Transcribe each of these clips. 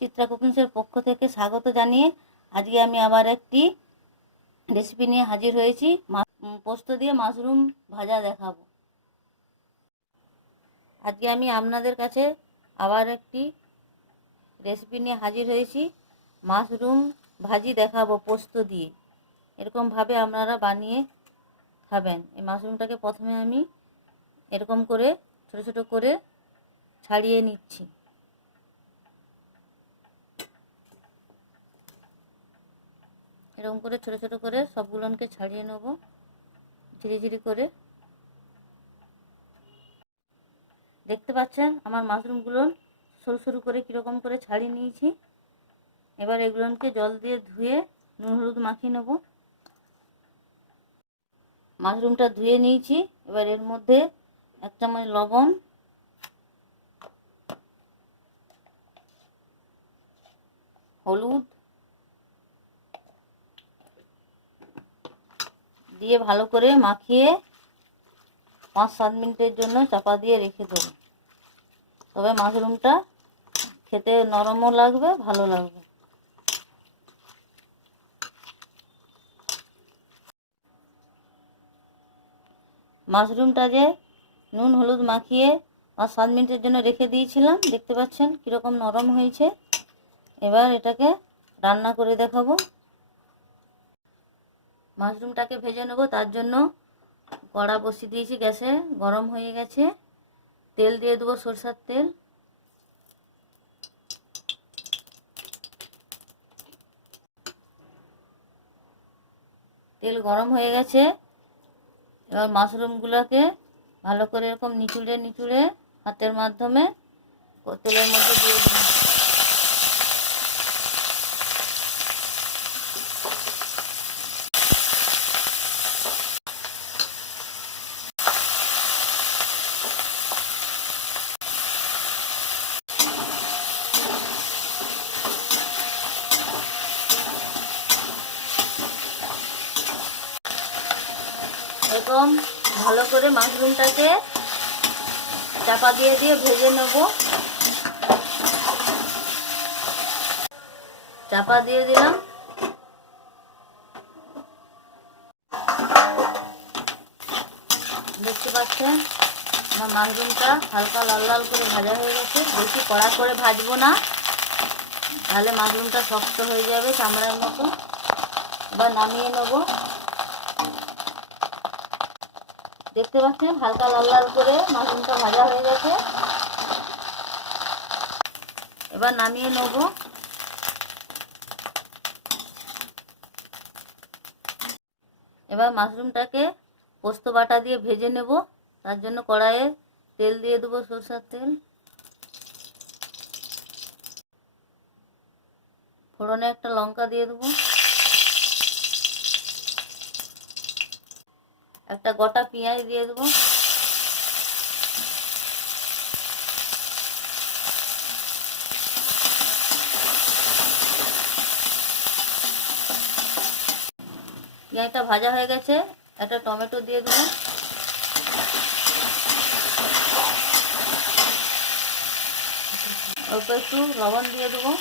চিত্রা কুকিংসের পক্ষ থেকে স্বাগত জানিয়ে আজকে আমি আবার একটি রেসিপি নিয়ে হাজির হয়েছি। পোস্ত দিয়ে মাশরুম ভাজা দেখাবো। আজকে আমি আপনাদের কাছে আবার একটি রেসিপি নিয়ে হাজির হয়েছি। মাশরুম ভাজি দেখাবো পোস্ত দিয়ে। এরকমভাবে আপনারা বানিয়ে খাবেন। এই মাশরুমটাকে প্রথমে আমি এরকম করে ছোট ছোট করে ছাড়িয়ে নিচ্ছি। এরকম করে ছোট ছোট করে সবগুলোকে ছাড়িয়ে নেব ঝিরি ঝিরি করে। দেখতে পাচ্ছেন আমার মাশরুমগুলো সরু সরু করে কীরকম করে ছাড়িয়ে নিয়েছি। এবার এগুলোকে জল দিয়ে ধুয়ে নুন হলুদ মাখিয়ে নেব। মাশরুমটা ধুয়ে নিয়েছি। এবার এর মধ্যে 1 চামচ লবণ, হলুদ দিয়ে ভালো করে মাখিয়ে 5-7 মিনিটের জন্য চাপা দিয়ে রেখে দেব। তবে মাশরুমটা খেতে নরমও লাগবে, ভালো লাগবে। মাশরুমটা যে নুন হলুদ মাখিয়ে 5-7 মিনিটের জন্য রেখে দিয়েছিলাম, দেখতে পাচ্ছেন কীরকম নরম হয়েছে। এবার এটাকে রান্না করে দেখাবো। মাশরুমটাকে ভেজে নেব। তার জন্য কড়া বসিয়ে দিয়েছি গ্যাসে, গরম হয়ে গেছে। তেল দিয়ে দেবো, সরষের তেল। তেল গরম হয়ে গেছে। এবার মাশরুমগুলোকে ভালো করে এরকম নিচুড়ে নিচুড়ে হাতের মাধ্যমে তেলের মধ্যে দিয়ে দেব। এরকম ভালো করে মাশরুমটাকে চাপা দিয়ে দিয়ে ভেজে নেব। চাপা দিয়ে দিলাম। দেখতে পাচ্ছেন আমার মাশরুমটা হালকা লাল লাল করে ভাজা হয়ে গেছে। বেশি কড়া করে ভাজবো না, তাহলে মাশরুমটা শক্ত হয়ে যাবে চামড়ার মতো। এবার নামিয়ে নেব। দেখতে পাচ্ছেন হালকা লাল লাল করে মাশরুমটা ভাজা হয়ে গেছে। এবার নামিয়ে নেব। এবার মাশরুমটাকে পোস্ত বাটা দিয়ে ভেজে নেব। তার জন্য কড়াইয়ে তেল দিয়ে দেবো, সরষের তেল। ফোড়নে একটা লঙ্কা দিয়ে দেবো। একটা গোটা পেঁয়াজ দিয়ে দেবো। পেঁয়াজটা ভাজা হয়ে গেছে। একটা টমেটো দিয়ে দেবো। অল্প একটু লবণ দিয়ে দেবো।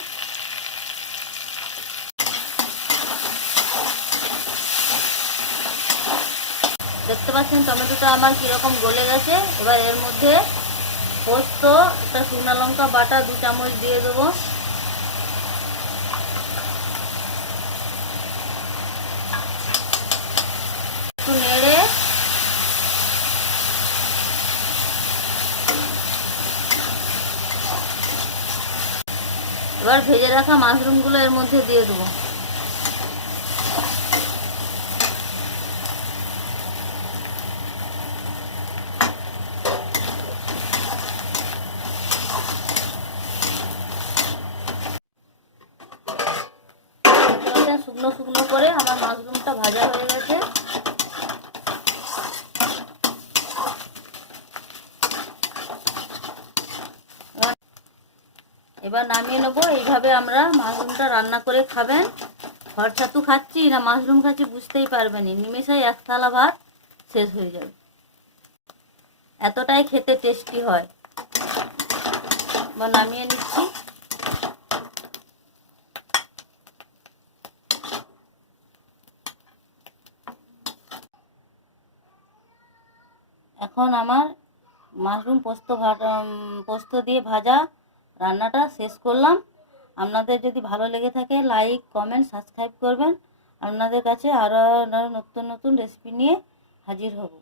দেখতে পাচ্ছেন টমেটোটা আমার কীরকম গলে গেছে। এবার এর মধ্যে পোস্ত, একটা শুকনো লঙ্কা বাটা 2 চামচ দিয়ে দেবো। একটু নেড়ে এবার ভেজে রাখা মাশরুমগুলো এর মধ্যে দিয়ে দেবো। শুকনো শুকনো করে আমার মাশরুমটা ভাজা হয়ে গেছে। এবার নামিয়ে নেবো। এইভাবে আমরা মাশরুমটা রান্না করে খাবেন। ঘর ছাতু খাচ্ছি না মাশরুম খাচ্ছি বুঝতেই পারবেন না। নিমেষেই 1 থালা ভাত শেষ হয়ে যাবে। এতটাই খেতে টেস্টি হয়। এবার নামিয়ে নিচ্ছি। এখন আমার মাশরুম পোস্ত দিয়ে ভাজা রান্নাটা শেষ করলাম। আপনাদের যদি ভালো লেগে থাকে লাইক কমেন্ট সাবস্ক্রাইব করবেন। আপনাদের কাছে আরও নতুন নতুন রেসিপি নিয়ে হাজির হব।